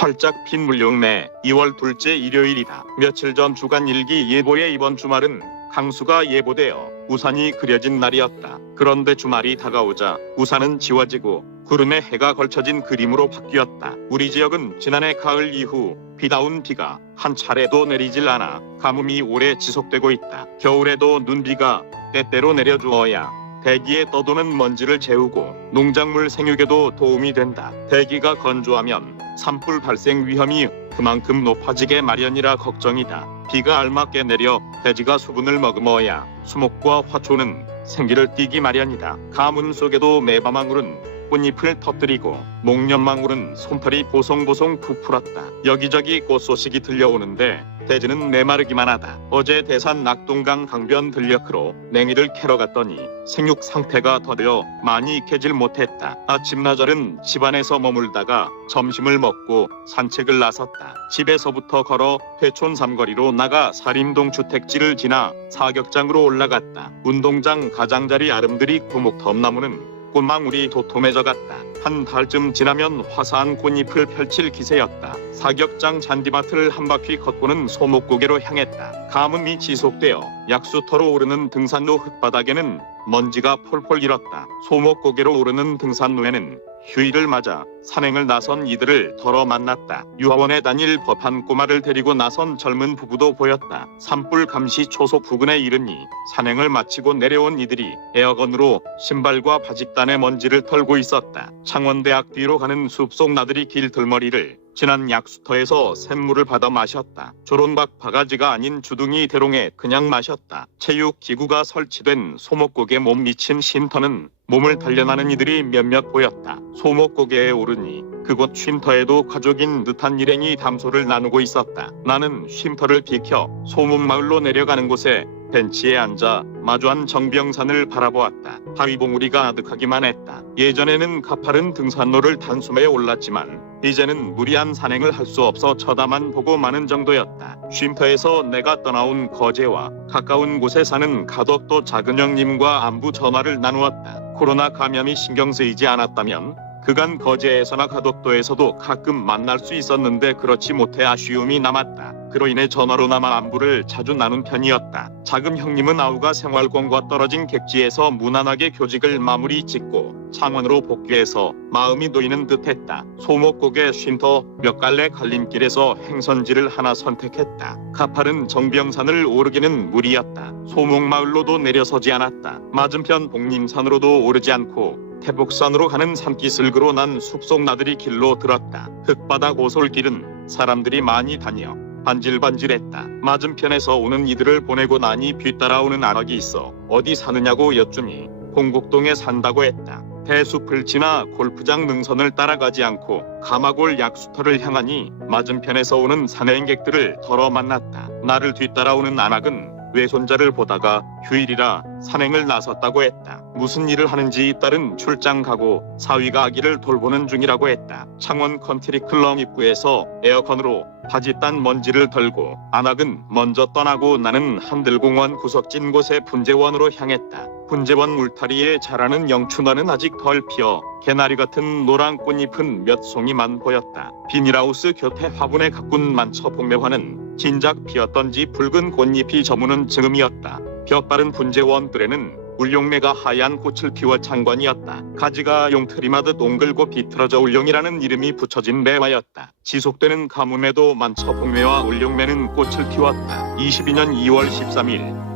활짝 핀 물룡내 2월 둘째 일요일이다. 며칠 전 주간 일기 예보에 이번 주말은 강수가 예보되어 우산이 그려진 날이었다. 그런데 주말이 다가오자 우산은 지워지고 구름에 해가 걸쳐진 그림으로 바뀌었다. 우리 지역은 지난해 가을 이후 비다운 비가 한 차례도 내리질 않아 가뭄이 오래 지속되고 있다. 겨울에도 눈비가 때때로 내려주어야 대기에 떠도는 먼지를 재우고 농작물 생육에도 도움이 된다. 대기가 건조하면 산불 발생 위험이 그만큼 높아지게 마련이라 걱정이다. 비가 알맞게 내려 대지가 수분을 머금어야 수목과 화초는 생기를 띠기 마련이다. 가문 속에도 매바망울은 꽃잎을 터뜨리고 목련망울은 솜털이 보송보송 부풀었다. 여기저기 꽃 소식이 들려오는데 대지는 메마르기만 하다. 어제 대산 낙동강 강변 들녘으로 냉이를 캐러 갔더니 생육 상태가 더뎌 많이 익히질 못했다. 아침나절은 집안에서 머물다가 점심을 먹고 산책을 나섰다. 집에서부터 걸어 회촌 삼거리로 나가 사림동 주택지를 지나 사격장으로 올라갔다. 운동장 가장자리 아름드리 구목 덤나무는 꽃망울이 도톰해져 갔다. 한 달쯤 지나면 화사한 꽃잎을 펼칠 기세였다. 사격장 잔디밭을 한 바퀴 걷고는 소목고개로 향했다. 가뭄이 지속되어 약수터로 오르는 등산로 흙바닥에는 먼지가 폴폴 일었다. 소목고개로 오르는 등산로에는 휴일을 맞아 산행을 나선 이들을 덜어 만났다. 유아원에 다닐 법한 꼬마를 데리고 나선 젊은 부부도 보였다. 산불 감시 초소 부근에 이르니 산행을 마치고 내려온 이들이 에어건으로 신발과 바짓단의 먼지를 털고 있었다. 창원대학 뒤로 가는 숲속 나들이 길 들머리를 지난 약수터에서 샘물을 받아 마셨다. 조론박 바가지가 아닌 주둥이 대롱에 그냥 마셨다. 체육 기구가 설치된 소목곡에 못 미친 쉼터는 몸을 단련하는 이들이 몇몇 보였다. 소목고개에 오르니 그곳 쉼터에도 가족인 듯한 일행이 담소를 나누고 있었다. 나는 쉼터를 비켜 소문마을로 내려가는 곳에 벤치에 앉아 마주한 정병산을 바라보았다. 하위봉우리가 아득하기만 했다. 예전에는 가파른 등산로를 단숨에 올랐지만 이제는 무리한 산행을 할 수 없어 쳐다만 보고 마는 정도였다. 쉼터에서 내가 떠나온 거제와 가까운 곳에 사는 가덕도 작은 형님과 안부 전화를 나누었다. 코로나 감염이 신경 쓰이지 않았다면 그간 거제에서나 가덕도에서도 가끔 만날 수 있었는데 그렇지 못해 아쉬움이 남았다. 그로 인해 전화로나마 안부를 자주 나눈 편이었다. 자금 형님은 아우가 생활권과 떨어진 객지에서 무난하게 교직을 마무리 짓고 창원으로 복귀해서 마음이 놓이는 듯했다. 소목곡의 쉼터 몇 갈래 갈림길에서 행선지를 하나 선택했다. 가파른 정병산을 오르기는 무리였다. 소목마을로도 내려서지 않았다. 맞은편 복림산으로도 오르지 않고 태복산으로 가는 산기슭으로 난 숲속 나들이 길로 들었다. 흙바닥 오솔길은 사람들이 많이 다녀 반질반질했다. 맞은편에서 오는 이들을 보내고 나니 뒤따라오는 아락이 있어 어디 사느냐고 여쭈니 공곡동에 산다고 했다. 대숲을 지나 골프장 능선을 따라가지 않고 가마골 약수터를 향하니 맞은편에서 오는 산행객들을 덜어 만났다. 나를 뒤따라오는 안악은 외손자를 보다가 휴일이라 산행을 나섰다고 했다. 무슨 일을 하는지 딸은 출장 가고 사위가 아기를 돌보는 중이라고 했다. 창원 컨트리 클럽 입구에서 에어컨으로 바짓단 먼지를 덜고 안악은 먼저 떠나고 나는 한들공원 구석진 곳의 분재원으로 향했다. 분재원 울타리에 자라는 영춘화는 아직 덜 피어 개나리 같은 노란 꽃잎은 몇 송이만 보였다. 비닐하우스 곁에 화분에 가꾼 만처 복매화는 진작 피었던지 붉은 꽃잎이 저무는 즈음이었다. 볕바른 분재원들에는 울룡매가 하얀 꽃을 피워 장관이었다. 가지가 용트리마듯 옹글고 비틀어져 울룡이라는 이름이 붙여진 매화였다. 지속되는 가뭄에도 만처 복매와 울룡매는 꽃을 피웠다. 22년 2월 13일